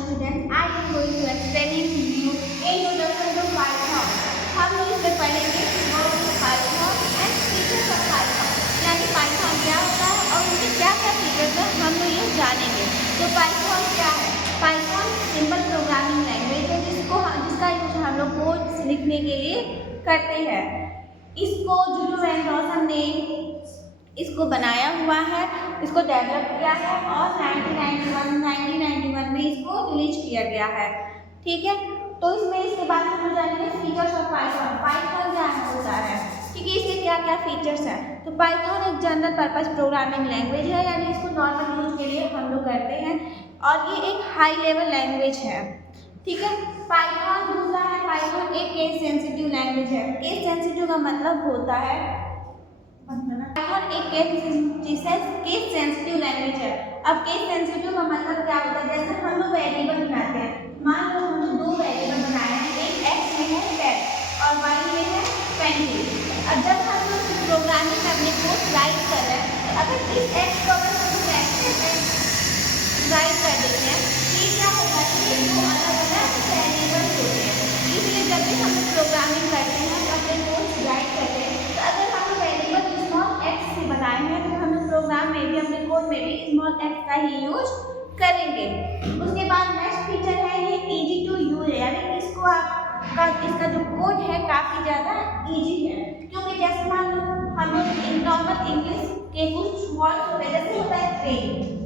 students, I am going to explaining to you introduction to Python. हम लोग इसमें पढ़ेंगे Python and features of Python, यानी Python क्या होता है और उसके क्या क्या फीचर्स हैं हम लोग ये जानेंगे। तो Python क्या है? Python सिंपल प्रोग्रामिंग लैंग्वेज है जिसका यूज हम लोग कोड लिखने के लिए करते हैं। इसको जूलियो वेंडोसन ने इसको बनाया हुआ है, इसको डेवलप किया है और 1991 में इसको रिलीज किया गया है। ठीक है, तो इसमें इसके बाद हम जानेंगे फीचर्स ऑफ पाइथन। पाइथन क्या होता है, ठीक है, इसके क्या क्या फीचर्स हैं। तो पाइथन एक जनरल पर्पस प्रोग्रामिंग लैंग्वेज है, यानी इसको नॉर्मल यूज के लिए हम लोग करते हैं और ये एक हाई लेवल लैंग्वेज है। ठीक है, पाइथन दूसरा है, पाइथन एक केस सेंसिटिव लैंग्वेज है। केस सेंसिटिव का मतलब होता है पाइथन एक केस सेंसिटिव लैंग्वेज है। अब केस सेंसिटिव का मतलब क्या होता है, जैसे हम लोग वेरिएबल बनाते हैं, मान लो हमने दो वेरिएबल बनाए हैं, एक x में है 10 और y में है 20। अब जब हम लोग प्रोग्रामिंग करने को राइट कर रहे हैं, तो अगर इस x को अगर हम लोग राइट कर देते हैं, ये क्या होगा कि ये दो अलग अलग वेरिएबल होते हैं। इसलिए जब भी हम लोग प्रोग्रामिंग करते हैं तो अपने कोड राइट करते हैं, तो अगर हम वेरिएबल स्मॉल x से बनाए हैं तो हम प्रोग्राम में भी अपने कोड में भी स्मॉल x का ही यूज करेंगे। उसके बाद नेक्स्ट फीचर है ये इजी टू यूज है, यानी इसका जो कोड है काफ़ी ज़्यादा इजी है, क्योंकि जैसे मान लो हम लोग नॉर्मल इंग्लिश के कुछ वर्ड्स होते हैं, जैसे होता है ट्रेन,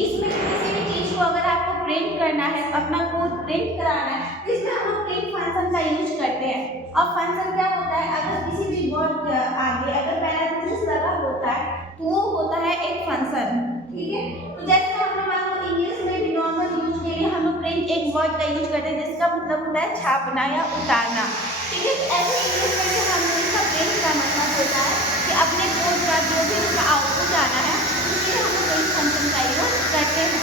इसमें किसी भी चीज़ को अगर आपको प्रिंट करना है, अपना कोड प्रिंट कराना है, तो इसमें हम लोग प्रिंट फंक्शन का यूज करते हैं। और फंक्शन क्या होता है, अगर किसी भी वर्ड के आगे अगर पैरेंथेसिस लगा होता है तो वो होता है एक फंक्शन। ठीक है, तो जैसे हम लोग मान लो इंग्लिश में भी नॉर्मल यूज के लिए हम लोग प्रिंट एक वर्ड का यूज करते हैं, जिसका मतलब होता है छापना या उतारना। ठीक है, ऐसे इंग्लिश में भी हम लोग इसका प्रिंट का मतलब होता है कि अपने कोड का जो भी उसका आउटपुट आना है उसके लिए हम लोग प्रिंट फंक्शन का यूज करते हैं।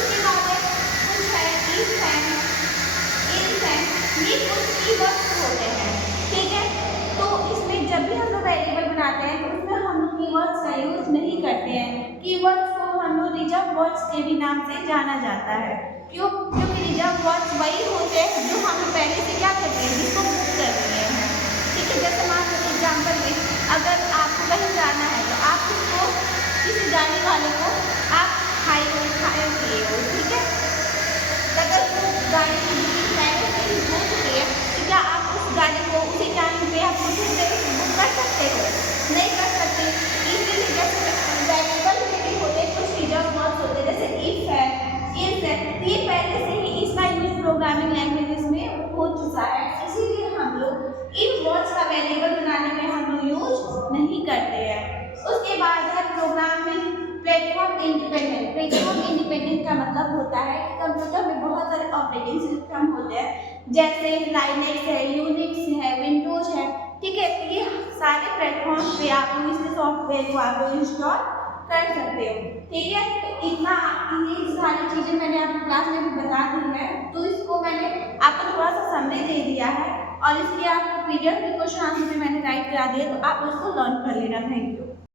उसके बाद कुछ है इफ एंड ये कुछ कीवर्ड्स होते हैं। ठीक है, तो इसमें जब भी हम लोग वेरिएबल बनाते हैं तो उसमें हम लोग कीवर्ड्स का यूज नहीं करते हैं। कीवर्ड्स को हम लोग रिजर्व वर्ड्स के भी नाम से जाना जाता है। क्यों? क्योंकि रिजर्व वर्ड्स वही होते हैं जो हम लोग पहले से क्या करते हैं, जिसको बुक कर रहे हैं। ठीक है, जैसे मान लो एग्जाम्पल में अगर आपको कहीं जाना है तो आप उसको किसी जाने वाले को आप हायर किए हो। ठीक है, अगर वो गाड़ी की बुकिंग पहले से ही हो चुकी है तो क्या आप उस गाड़ी को उसी टाइम पे आप उसी से बुक कर सकते हो? नहीं कर सकते। इसलिए जैसे वेरिएबल में भी होते कुछ रिजर्व वर्ड्स होते हैं, जैसे इफ है, इफ है, ये पहले से ही इसका यूज प्रोग्रामिंग लैंग्वेजेस में हो चुका है, इसीलिए हम लोग इन वर्ड्स का वेरिएबल बनाने में हम लोग यूज नहीं करते हैं। उसके बाद है programming platform independent. Platform independent का मतलब होता है कि कंप्यूटर में बहुत सारे ऑपरेटिंग सिस्टम होते हैं, जैसे लाइनेक्स है, यूनिक्स है, विंडोज है। ठीक है, तो ये सारे प्लेटफॉर्म पे आप इस सॉफ्टवेयर को आप इंस्टॉल कर सकते हो। ठीक है, तो इतना ये सारी चीज़ें मैंने आपको क्लास में भी बता दी है, तो इसको मैंने आपको थोड़ा सा समरी दे दिया है और इसलिए आपको पीडीएफ में क्वेश्चन आंसर भी मैंने राइट करा दिया, तो आप उसको लर्न कर लेना। Thank you.